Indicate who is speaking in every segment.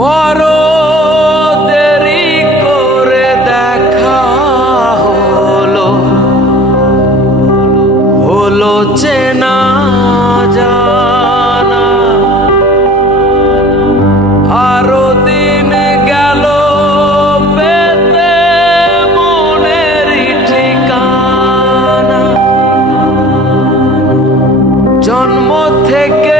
Speaker 1: বড় দেরি করে দেখা চেনা জানা। গেল ঠিকানা। জন্ম থেকেই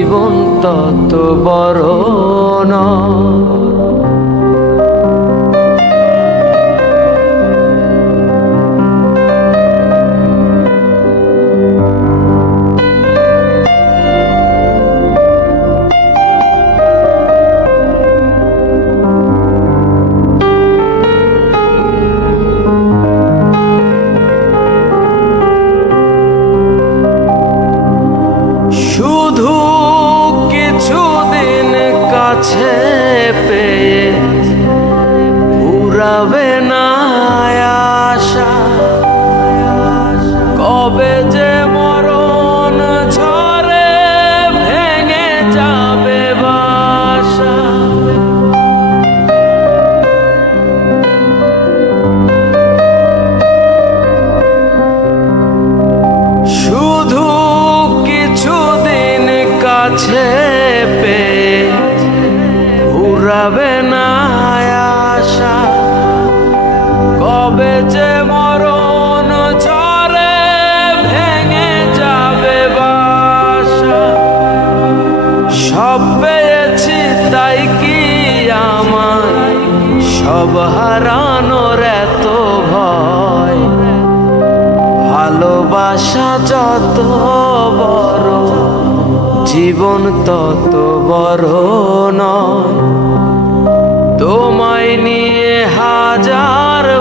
Speaker 1: জীবন তত বড় নয়। যাবে যে মরণ ঝরে ভেঙে যাবে কি ভয়। ভালোবাসা যত বড়, জীবন তত বড় নয়। তোমায় নিয়ে হাজার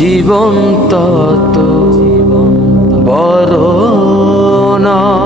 Speaker 1: জীবন তত বড় না